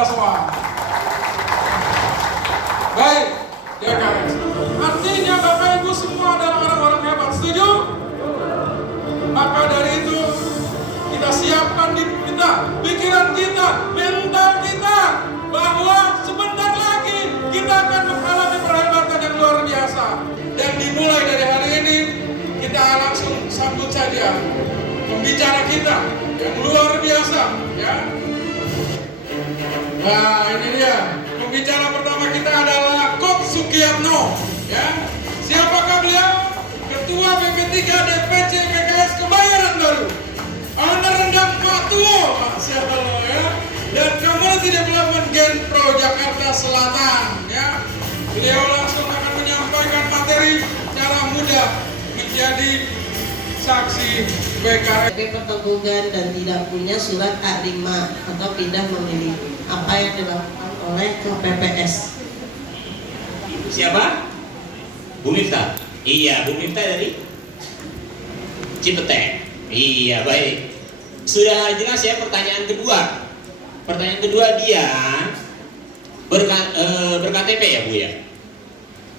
saudara semua. Baik, ya kan. Artinya Bapak Ibu semua adalah orang-orang hebat. Setuju? Maka dari itu kita siapkan di kita, pikiran kita, mental kita, bahwa sebentar lagi kita akan mengalami perhelatan yang luar biasa. Dan dimulai dari hari ini kita langsung sambut saja pembicara kita yang luar biasa, ya. Nah, ini dia. Pembicara pertama kita adalah Kok Sukiyatno, ya. Siapakah beliau? Ketua BP3 DPC PKS Kebayoran Baru. Owner Rendang Pak Tuo, Masya Allah, ya. Dan Community Development Genpro Jakarta Selatan, ya. Beliau langsung akan menyampaikan materi cara mudah menjadi saksi PKS. Pertanggungan dan tidak punya surat A5 atau pindah memilih. Apa yang dilakukan oleh KPPS? Siapa? Bu Miftah. Iya, Bu Miftah dari Cipete. Iya, baik. Sudah jelas ya pertanyaan kedua. Pertanyaan kedua dia berKTP ya Bu ya?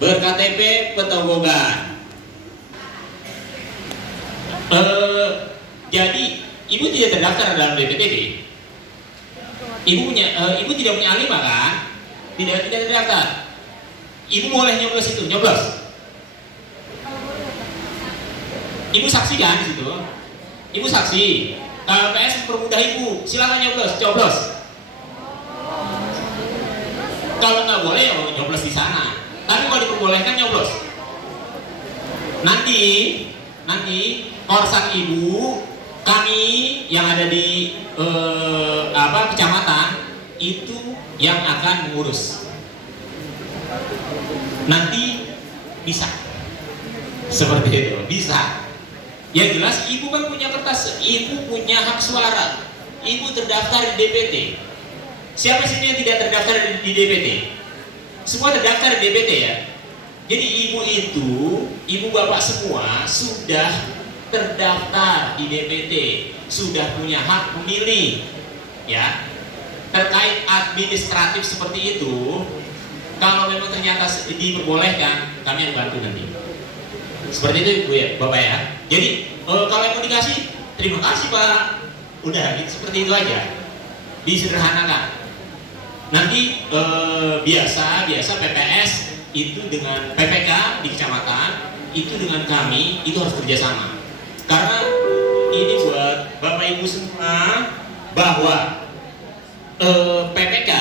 BerKTP Petanggungan. Jadi Ibu tidak terdaftar dalam BPTB. Ibu tidak punya A5 kan? Tidak terdaftar. Ibu boleh nyoblos itu, nyoblos. Ibu saksi kan di situ? Ibu saksi. KPPS mempermudah ibu, silakan nyoblos, coblos. Kalau nggak boleh ya nyoblos di sana. Tapi kalau diperbolehkan nyoblos. Nanti korsan ibu, kami yang ada di kecamatan itu yang akan mengurus. Nanti bisa seperti itu, bisa. Yang jelas ibu kan punya kertas, ibu punya hak suara, ibu terdaftar di DPT. Siapa sini yang tidak terdaftar di DPT? Semua terdaftar di DPT ya. Jadi ibu bapak semua sudah terdaftar di DPT, sudah punya hak memilih, ya. Terkait administratif seperti itu, kalau memang ternyata diperbolehkan, kami akan bantu nanti. Seperti itu ibu ya, bapak ya. Jadi kalau yang mau dikasih, terima kasih pak. Udah, gitu, seperti itu aja. Disederhanakan. Nanti biasa PPS itu dengan PPK di kecamatan, itu dengan kami itu harus kerjasama. Karena ini buat bapak ibu semua bahwa PPK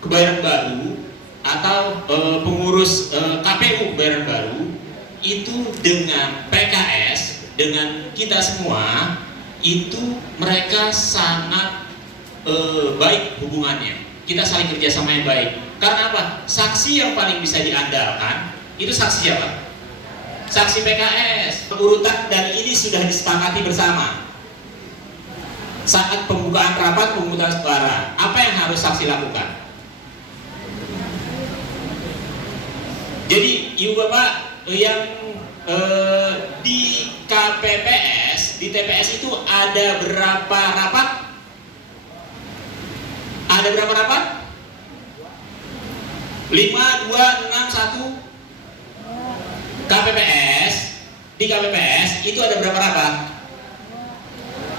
Kebayoran Baru atau pengurus KPU Kebayoran Baru itu dengan PKS, dengan kita semua itu mereka sangat baik hubungannya. Kita saling kerjasama yang baik. Karena apa? Saksi yang paling bisa diandalkan itu saksi siapa? Saksi PKS. Urutan dan ini sudah disepakati bersama. Saat pembukaan rapat pemungutan suara, apa yang harus saksi lakukan? Jadi ibu bapak yang di KPPS, di TPS itu ada berapa rapat? Ada berapa rapat? 5, 2, 6, 1. KPPS, di KPPS itu ada berapa rapat?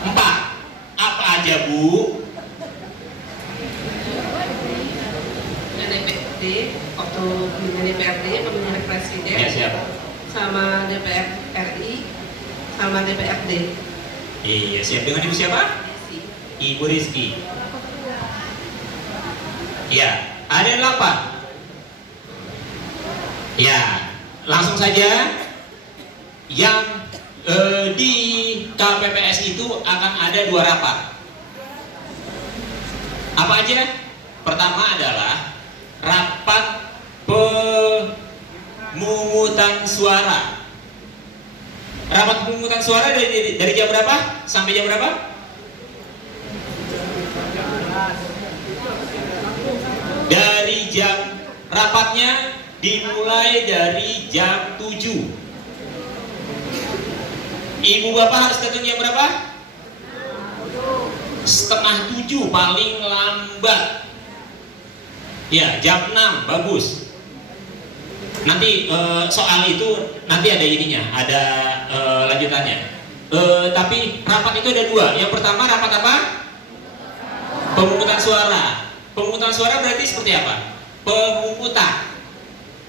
4. Apa aja Bu? DPRD, waktu pemilihan DPRD, pemilihan presiden, Ya, siap. sama DPR RI, sama DPRD. Iya, siap. Dengan ibu siapa? Ibu Rizky. Ya, ada 8. Ya, langsung saja. Yang di KPPS itu akan ada 2 rapat. Apa aja? Pertama adalah rapat pemungutan suara. Rapat pemungutan suara dari jam berapa sampai jam berapa? Dari jam rapatnya dimulai dari jam 7. Ibu bapak harus datang jam berapa? 6:30 paling lambat. Ya, jam 6 bagus. Nanti soal itu nanti ada ininya, ada lanjutannya. Tapi rapat itu ada dua. Yang pertama rapat apa? Pemungutan suara. Pemungutan suara berarti seperti apa? Pemungutan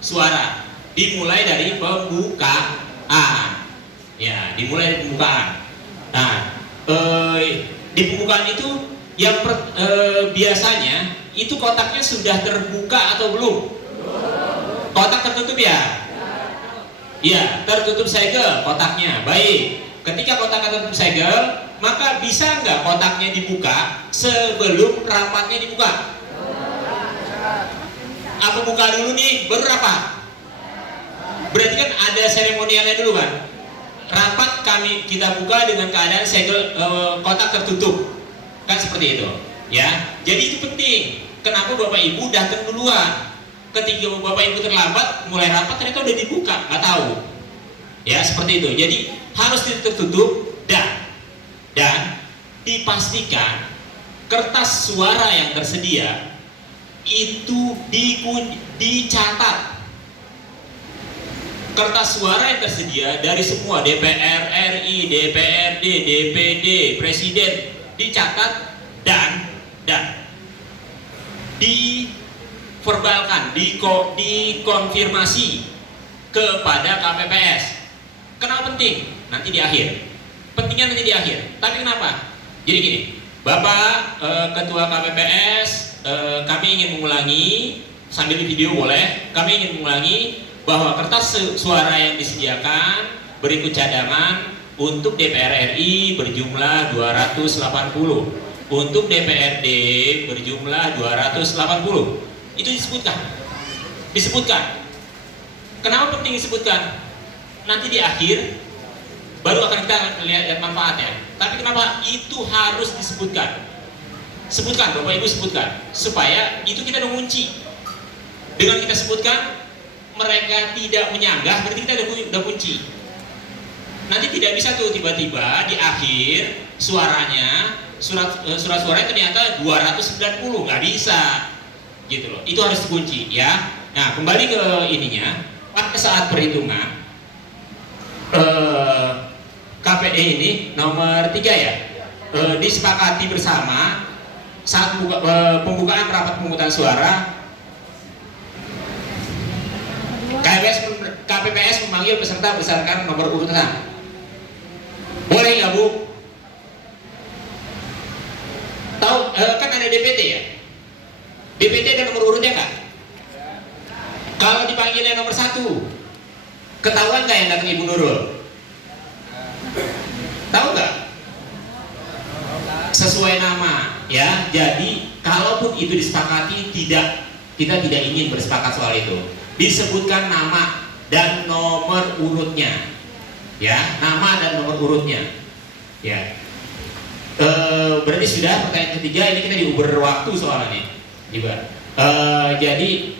suara dimulai dari pembukaan. Ya, dimulai dari pembukaan. Nah, di pembukaan itu yang biasanya itu kotaknya sudah terbuka atau belum? Kotak tertutup ya? Iya, tertutup segel kotaknya. Baik. Ketika kotaknya tertutup segel, maka bisa nggak kotaknya dibuka sebelum rapatnya dibuka? Aku buka dulu nih, baru rapat. Berarti kan ada seremonialnya dulu kan? Rapat kita buka dengan keadaan segel kotak tertutup, kan seperti itu, ya. Jadi itu penting. Kenapa Bapak Ibu datang duluan? Ketika Bapak Ibu terlambat, mulai rapat ternyata udah dibuka, nggak tahu, ya seperti itu. Jadi harus tertutup dan dipastikan kertas suara yang tersedia itu dicatat. Kertas suara yang tersedia dari semua DPR RI, DPRD, DPD, Presiden dicatat dan diverbalkan, dikonfirmasi kepada KPPS. Kenapa penting? Nanti di akhir. Pentingnya nanti di akhir. Tapi kenapa? Jadi gini, Bapak Ketua KPPS, kami ingin mengulangi, sambil di video boleh, kami ingin mengulangi bahwa kertas suara yang disediakan berikut cadangan untuk DPR RI berjumlah 280, untuk DPRD berjumlah 280. Itu disebutkan. Kenapa penting disebutkan? Nanti di akhir baru akan kita lihat manfaatnya. Tapi kenapa itu harus disebutkan? Sebutkan, Bapak Ibu sebutkan, supaya itu kita udah kunci. Dengan kita sebutkan, mereka tidak menyanggah, berarti kita udah kunci. Nanti tidak bisa tuh tiba-tiba di akhir suaranya, surat suaranya ternyata 290, nggak bisa, gitu loh. Itu harus dikunci, ya. Nah, kembali ke ininya, pada saat perhitungan KPD ini nomor 3 ya, disepakati bersama saat pembukaan rapat pemungutan suara, KPPS memanggil peserta berdasarkan nomor urutan. Boleh nggak Bu? Tahu kan ada DPT ya? DPT ada nomor urutnya nggak? Kalau dipanggilnya nomor 1, ketahuan nggak yang datang Ibu Nurul? Tahu nggak? Sesuai nama, ya. Jadi kalaupun itu disepakati, kita tidak ingin bersepakat soal itu. Disebutkan nama dan nomor urutnya, ya. Nama dan nomor urutnya, ya. Berarti sudah pertanyaan ketiga. Ini kita diuber waktu soalnya, juga. Jadi,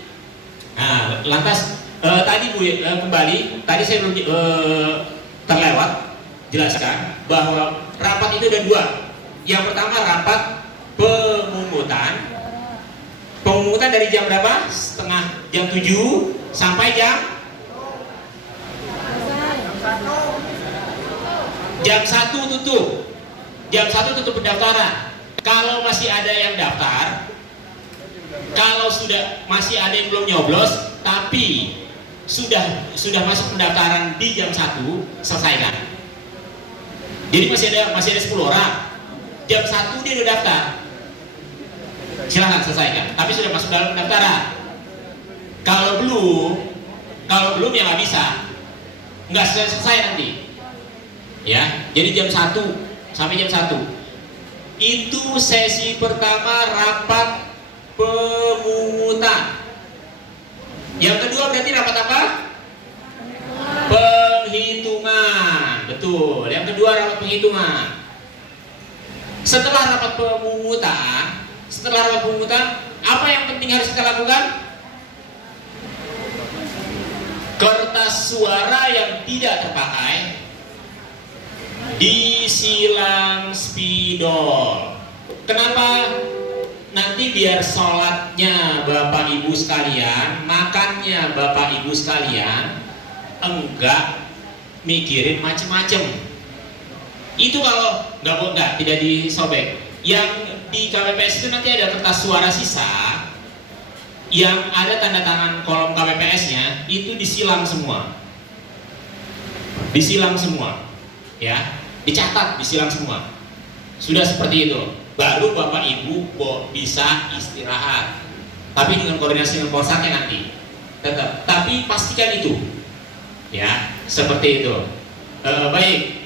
lantas tadi Bu kembali. Tadi saya belum terlewat jelaskan bahwa rapat itu ada 2. Yang pertama rapat pemungutan dari jam berapa? Jam 7 sampai jam 1 tutup. Jam 1 tutup pendaftaran. Kalau masih ada yang daftar, kalau masih ada yang belum nyoblos, tapi sudah masuk pendaftaran di jam 1, selesaikan. Jadi masih ada 10 orang. Jam 1 dia udah daftar. Silahkan selesaikan. Tapi sudah masuk dalam pendaftaran. Kalau belum ya nggak bisa. Nggak selesai nanti. Ya, jadi jam 1 sampai jam 1. Itu sesi pertama rapat pemungutan. Yang kedua berarti rapat apa? Penghitungan. Betul. Yang kedua rapat penghitungan. Setelah rapat pemungutan, apa yang penting harus kita lakukan? Kertas suara yang tidak terpakai disilang spidol. Kenapa nanti biar sholatnya Bapak Ibu sekalian, makannya Bapak Ibu sekalian enggak mikirin macem-macem. Itu kalau enggak tidak disobek. Yang di KPPS itu nanti ada kertas suara sisa yang ada tanda tangan kolom KPPS-nya, itu disilang semua. Disilang semua. Ya, dicatat, disilang semua. Sudah seperti itu. Baru Bapak Ibu bisa istirahat. Tapi dengan koordinasi dengan Polsaknya nanti. Tetap. Tapi pastikan itu. Ya, seperti itu. Baik.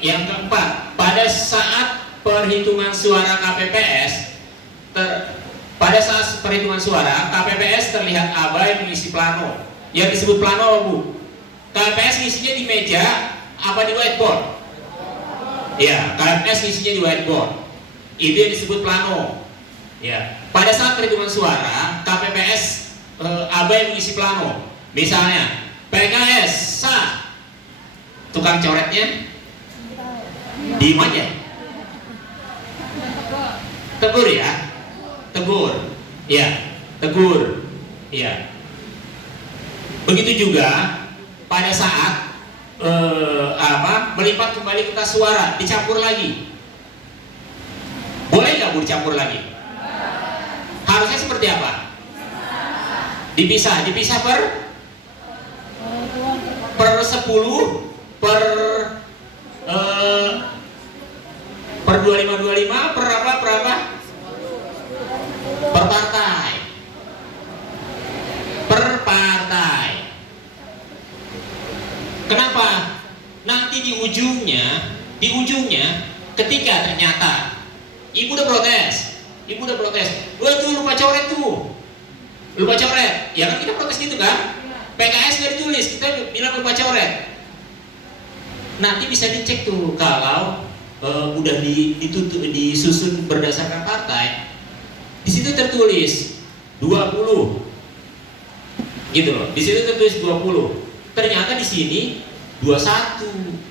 Yang keempat, pada saat perhitungan suara KPPS, pada saat perhitungan suara KPPS terlihat abai mengisi plano. Yang disebut plano apa Bu? KPPS ngisinya di meja apa di whiteboard? Ya, KPPS ngisinya di whiteboard. Itu yang disebut plano. Ya, pada saat perhitungan suara KPPS abai mengisi plano. Misalnya PKS sah, tukang coretnya diem aja. Tegur ya, tegur, ya, tegur, ya. Begitu juga pada saat melipat kembali kertas suara, dicampur lagi. Boleh nggak Bu dicampur lagi? Harusnya seperti apa? Dipisah, dipisah per 10 per 25 per apa? Per partai. Per partai. Kenapa? Nanti di ujungnya ketika ternyata Ibu udah protes. Wah tuh lupa coret tuh. Lupa coret. Ya kan kita protes gitu kan? PKS nggak ditulis, kita bilang lupa coret. Nanti bisa dicek tuh kalau udah disusun berdasarkan partai. Di situ tertulis 20. Gitu loh. Di situ tertulis 20. Ternyata di sini 21.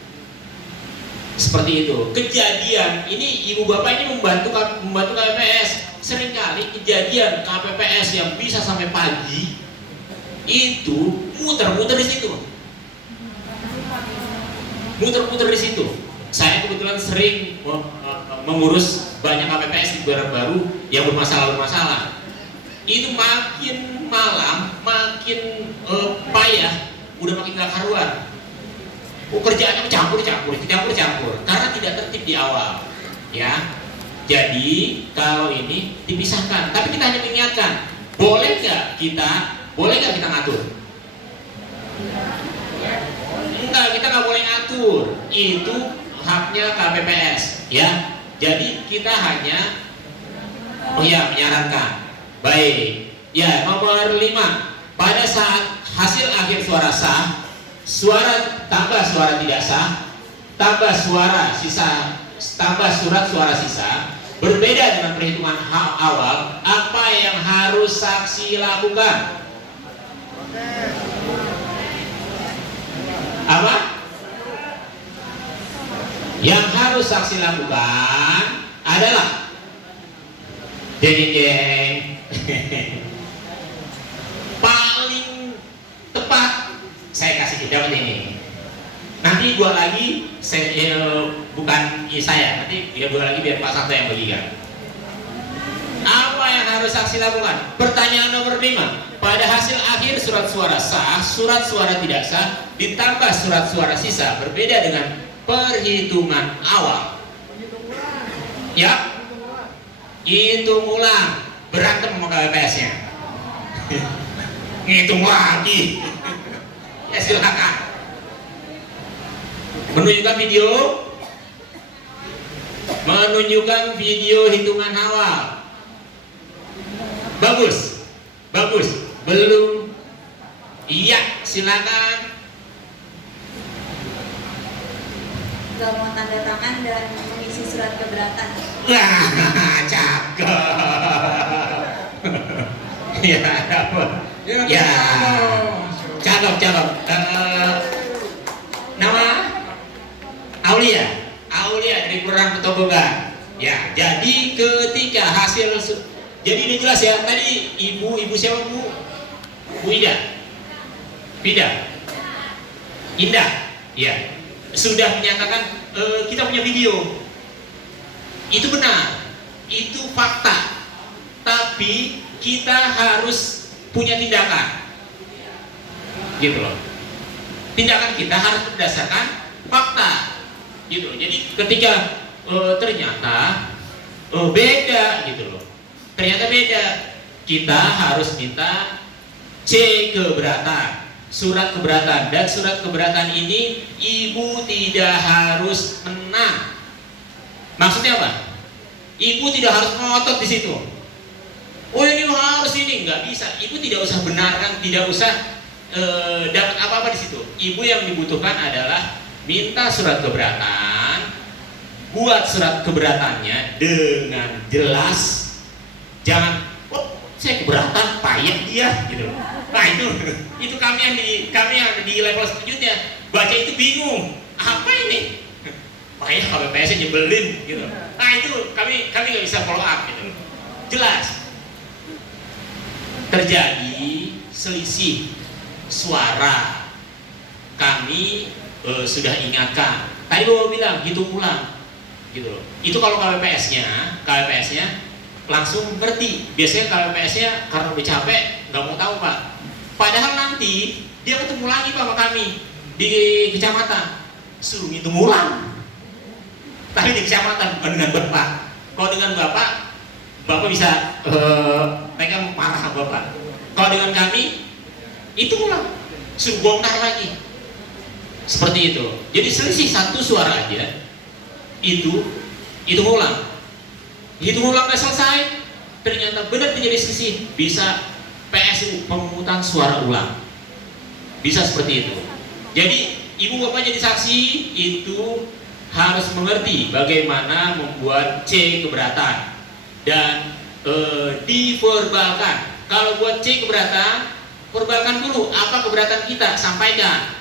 Seperti itu. Kejadian ini ibu bapak ini membantu KPPS. Seringkali kejadian KPPS yang bisa sampai pagi itu muter-muter di situ. Muter-muter di situ. Saya kebetulan sering mengurus banyak KPPS di baru yang bermasalah. Itu makin malam, makin payah, udah makin gak karuan. Kerjaannya campur, karena tidak tertib di awal, ya. Jadi kalau ini dipisahkan, tapi kita hanya mengingatkan, boleh nggak kita ngatur? Enggak, kita nggak boleh ngatur. Itu haknya KPPS, ya. Jadi kita hanya menyarankan. Baik. Ya, nomor 5. Pada saat hasil akhir suara sah, tambah suara tidak sah, tambah surat suara sisa, berbeda dengan perhitungan awal, apa yang harus saksi lakukan? Apa? Yang harus saksi lakukan adalah jeng paling tepat. Saya kasih dapat ini. Nanti dua lagi bukan saya, nanti dua lagi biar Pak Santo yang bagikan. Apa yang harus saksi lakukan? Pertanyaan nomor 5. Pada hasil akhir surat suara sah, surat suara tidak sah, ditambah surat suara sisa, berbeda dengan perhitungan awal. Ya, hitung ulang, berantem sama KPPS-nya. Ngitung lagi. Ya silakan. Menunjukkan video hitungan awal. Bagus. Belum? Iya, silakan. Gak mau tanda tangan dan mengisi surat keberatan. Wah, cakep. Ya, apa? Ya, cakep. Nama? Aulia dari Kelurahan Petobogan. Ya, jadi ketika jadi ini jelas ya. Tadi ibu siapa Bu? Bu Ida. Indah. Ya, sudah menyatakan kita punya video. Itu benar, itu fakta. Tapi kita harus punya tindakan, gitu loh. Tindakan kita harus berdasarkan fakta, gitu. Jadi ketika ternyata beda, gitu loh. Ternyata beda, kita harus minta C keberatan, surat keberatan. Dan surat keberatan ini ibu tidak harus menang. Maksudnya apa? Ibu tidak harus ngotot di situ. Oh ini harus ini, nggak bisa. Ibu tidak usah benarkan, tidak usah dapat apa-apa di situ. Ibu yang dibutuhkan adalah minta surat keberatan, buat surat keberatannya dengan jelas. Jangan, oh saya keberatan, payah dia, gitu. Nah itu kami yang di level selanjutnya baca itu bingung, apa ini? Payah KPPS nyebelin, gitu. Nah itu kami nggak bisa follow up, gitu. Jelas. Terjadi selisih suara, kami sudah ingatkan. Tadi Bapak bilang hitung ulang, gitu loh. Itu kalau KPPS-nya langsung ngerti. Biasanya KPPS-nya karena udah capek nggak mau tahu Pak. Padahal nanti dia ketemu lagi Pak sama kami di kecamatan, suruh hitung ulang. Tapi di kecamatan bukan dengan Bapak. Kalau dengan Bapak bisa mereka marah sama Bapak. Kalau dengan kami itu ulang, suruh bongkar lagi. Seperti itu. Jadi selisih satu suara aja itu ulang. Hitung ulang nggak selesai, ternyata benar terjadi selisih, bisa PSU pemungutan suara ulang. Bisa seperti itu. Jadi ibu bapak jadi saksi itu harus mengerti bagaimana membuat C keberatan dan diverbalkan. Kalau buat C keberatan, verbalkan dulu apa keberatan kita, sampaikan.